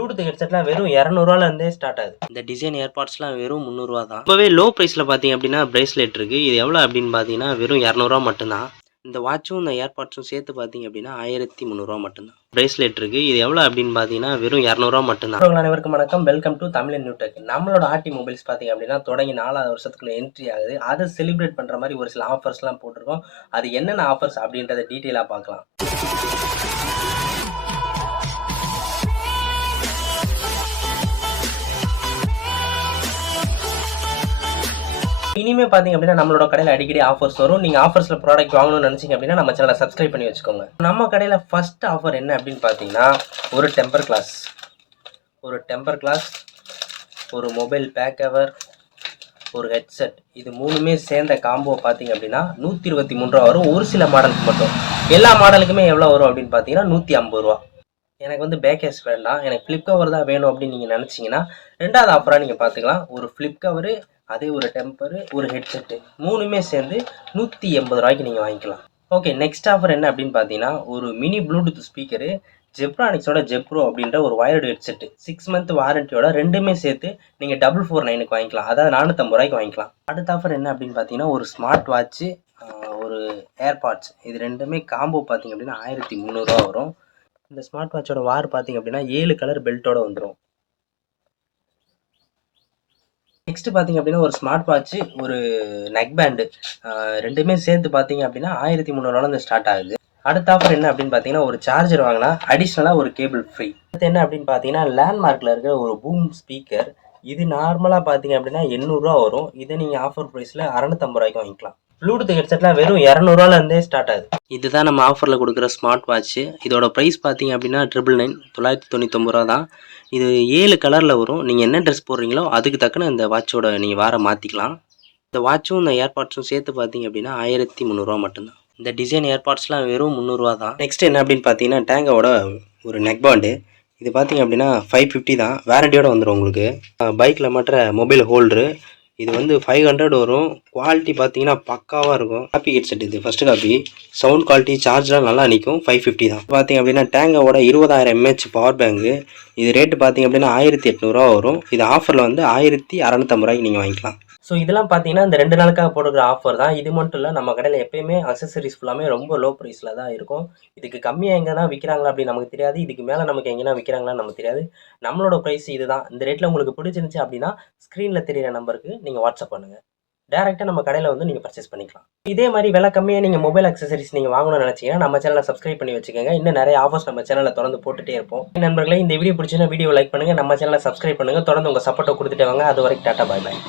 Bluetooth ஹெட்செட்லாம் வெறும் இரநூறுவாலேருந்தே start ஆகுது. இந்த டிசைன் ஏர்பாட்ஸ்லாம் வெறும் முந்நூறுரூவா தான் ரொம்பவே லோ ப்ரைஸில் பார்த்தீங்க அப்படின்னா ப்ரேஸ்லெட் இருக்குது இது எவ்வளோ அப்படின்னு பார்த்தீங்கன்னா வெறும் இரநூறுவா மட்டும்தான். இந்த வாட்சும் இந்த ஏர்பாட்ஸும் சேர்த்து பார்த்தீங்க அப்படின்னா ஆயிரத்தி முந்நூறுரூவா மட்டும்தான். ப்ரேஸ்லெட் இருக்குது இது எவ்வளோ அப்படின்னு பார்த்தீங்கன்னா வெறும் இரநூறுவா மட்டும்தான். உங்கள் அனைவருக்கும் வணக்கம். Welcome to Tamil new tech நம்மளோட ஆர்டி மொபைல்ஸ் பார்த்தீங்க அப்படின்னா தொடங்கி நாலாவது வருஷத்துக்குள்ள என்ட்ரி ஆகுது. அதை செலிப்ரேட் பண்ணுற மாதிரி ஒரு சில ஆஃபர்ஸ்லாம் போட்டிருக்கோம். அது என்னென்ன ஆஃபர்ஸ் அப்படின்றத டீட்டெயிலாக பார்க்கலாம். இனிமே பார்த்தீங்க அப்படின்னா நம்மளோட கடையில் அடிக்கடி ஆஃபர்ஸ் வரும். நீங்கள் ஆஃபர்ஸில் ப்ராடக்ட் வாங்கணும்னு நினச்சிங்க அப்படின்னா நம்ம சேனலை சப்ஸ்கிரைப் பண்ணி வச்சுக்கோங்க. நம்ம கடையில் ஃபஸ்ட் ஆஃபர் என்ன அப்படின்னு பார்த்தீங்கன்னா ஒரு டெம்பர் கிளாஸ் ஒரு டெம்பர் கிளாஸ் ஒரு மொபைல் பேக் கவர் ஒரு ஹெட்செட் இது மூணுமே சேர்ந்த காம்போ பார்த்தீங்க அப்படின்னா நூற்றி இருபத்தி மூணு ரூபா வரும். ஒரு சில மாடலுக்கு மட்டும். எல்லா மாடலுக்குமே எவ்வளோ வரும் அப்படின்னு பார்த்தீங்கன்னா நூற்றி ஐம்பது ரூபா. எனக்கு வந்து பேக் கேஸ் வேண்டாம். எனக்கு ஃப்ளிப் கவர் தான் வேணும் அப்படின்னு நீங்கள் நினச்சிங்கன்னா ரெண்டாவது ஆஃபராக நீங்கள் பார்த்துக்கலாம் ஒரு ஃப்ளிப் கவரு அதே ஒரு டெம்பரு ஒரு ஹெட்செட்டு மூணுமே சேர்ந்து நூற்றி எண்பது ரூபாய்க்கு நீங்கள் வாங்கிக்கலாம். ஓகே நெக்ஸ்ட் ஆஃபர் என்ன அப்படின்னு பார்த்தீங்கன்னா ஒரு மினி ப்ளூடூத் ஸ்பீக்கரு ஜெப்ரானிக்ஸோட ஜெப்ரோ அப்படின்ற ஒரு வயர்டு ஹெட்செட்டு சிக்ஸ் மந்த் வாரண்டியோட ரெண்டுமே சேர்த்து நீங்கள் டபுள் ஃபோர் நைனுக்கு வாங்கிக்கலாம். அதாவது நானூற்றம்பது ரூபாய்க்கு வாங்கிக்கலாம். அடுத்த ஆஃபர் என்ன அப்படின்னு பார்த்தீங்கன்னா ஒரு ஸ்மார்ட் வாட்ச்சு ஒரு ஏர்பாட்ஸ் இது ரெண்டுமே காம்போ பார்த்தீங்க அப்படின்னா ஆயிரத்தி முந்நூறுரூவா வரும். இந்த ஸ்மார்ட் வாட்சோட வார் பார்த்தீங்க அப்படின்னா ஏழு கலர் பெல்ட்டோட வந்துடும் நெக்ஸ்ட் பார்த்தீங்க அப்படின்னா ஒரு ஸ்மார்ட் வாட்ச் ஒரு நெக் பேண்டு ரெண்டுமே சேர்த்து பார்த்தீங்க அப்படின்னா ஆயிரத்தி முந்நூறுவாலேருந்து ஸ்டார்ட் ஆகுது. அடுத்த ஆஃபர் என்ன அப்படின்னு பார்த்தீங்கன்னா ஒரு சார்ஜர் வாங்கினா அடிஷ்னலாக ஒரு கேபிள் ஃப்ரீ அடுத்து என்ன அப்படின்னு பார்த்தீங்கன்னா லேண்ட்மார்க்கில் இருக்கிற ஒரு பூம் ஸ்பீக்கர் இது நார்மலாக பார்த்தீங்க அப்படின்னா எண்ணூறுரூவா வரும். இதை நீங்கள் ஆஃபர் ப்ரைஸில் அறநூற்றம்பது ரூபாய்க்கு வாங்கிக்கலாம். ப்ளூடூத் ஹெட்செட்லாம் வெறும் இரநூறுவாலேருந்தே ஸ்டார்ட் ஆகுது. இதுதான் நம்ம ஆஃபரில் கொடுக்குற ஸ்மார்ட் வாட்ச்சு இதோட ப்ரைஸ் பார்த்தீங்க அப்படின்னா ட்ரிபிள் நைன் தொள்ளாயிரத்தி தொண்ணூத்தொம்பது ரூபா தான். இது ஏழு கலரில் வரும். நீங்கள் என்ன ட்ரெஸ் போடுறீங்களோ அதுக்கு தக்கன இந்த வாட்சோட நீங்கள் வார மாற்றிக்கலாம் இந்த வாட்சும் இந்த ஏர்பாட்ஸும் சேர்த்து பார்த்தீங்க அப்படின்னா ஆயிரத்தி முந்நூறுரூவா மட்டும்தான். இந்த டிசைன் ஏர்பாட்ஸ்லாம் வெறும் முந்நூறுரூவா தான். நெக்ஸ்ட் என்ன அப்படின்னு பார்த்தீங்கன்னா டேங்கோட ஒரு நெக் பாண்டு இது பார்த்தீங்க அப்படின்னா ஃபைவ் ஃபிஃப்டி தான். வேரண்டியோட வந்துடும் உங்களுக்கு. பைக்கில் மாட்டுற மொபைல் ஹோல்டரு இது வந்து ஃபைவ் ஹண்ட்ரட் வரும். குவாலிட்டி பார்த்தீங்கன்னா பக்காவாக இருக்கும். காப்பி ஹெட்செட் இது ஃபஸ்ட்டு காப்பி சவுண்ட் குவாலிட்டி சார்ஜ்லாம் நல்லா நிற்கும் ஃபைவ் ஃபிஃப்டி தான். பார்த்தீங்க அப்படின்னா டேங்கோட இருபதாயிரம் எம்ஏஹெச் பவர் பேங்கு இது ரேட்டு பார்த்தீங்க அப்படின்னா ஆயிரத்தி எட்நூறுவா வரும். இது ஆஃபரில் வந்து ஆயிரத்தி அறநூற்றம்பது ரூபாய்க்கு நீங்கள் வாங்கிக்கலாம். ஸோ இதெல்லாம் பார்த்தீங்கன்னா இந்த ரெண்டு நாளுக்காக போடுற ஆஃபர் தான். இது மட்டும் இல்லை நம்ம கடையில் எப்பயுமே அக்சசரிஸ் ஃபுல்லாமே ரொம்ப லோ ப்ரைஸில் தான் இருக்கும். இதுக்கு கம்மியாக எங்கன்னா விற்கிறாங்களா அப்படின்னு நமக்கு தெரியாது. இதுக்கு மேலே நமக்கு எங்கன்னா விற்கிறாங்களான்னு நமக்கு தெரியாது. நம்மளோட ப்ரைஸ் இதுதான். இந்த ரேட்டில் உங்களுக்கு பிடிச்சிருந்துச்சு அப்படின்னா ஸ்க்ரீனில் தெரியிற நம்பருக்கு நீங்கள் வாட்ஸ்அப் பண்ணுங்கள் டேரெக்டாக நம்ம கடையில் வந்து நீங்கள் பர்ச்சேஸ் பண்ணிக்கலாம். இதே மாதிரி விலை கம்மியாக நீங்கள் மொபைல் அக்சசரிஸ் நீங்கள் வாங்கணும்னு நினச்சிங்கன்னா நம்ம சேனலை சப்ஸ்கிரைப் பண்ணி வச்சுக்கோங்க. இன்னும் நிறைய ஆஃபர்ஸ் நம்ம சேனலில் தொடர்ந்து போட்டுகிட்டே இருப்போம். நண்பர்களே இந்த வீடியோ பிடிச்சினா வீடியோ லைக் பண்ணுங்கள் நம்ம சேனலை சப்ஸ்கிரைப் பண்ணுங்கள் தொடர்ந்து உங்கள் சப்போர்ட்டை கொடுத்துட்டு வாங்க. அது வரைக்கும் டாட்டா பாய் பாய்.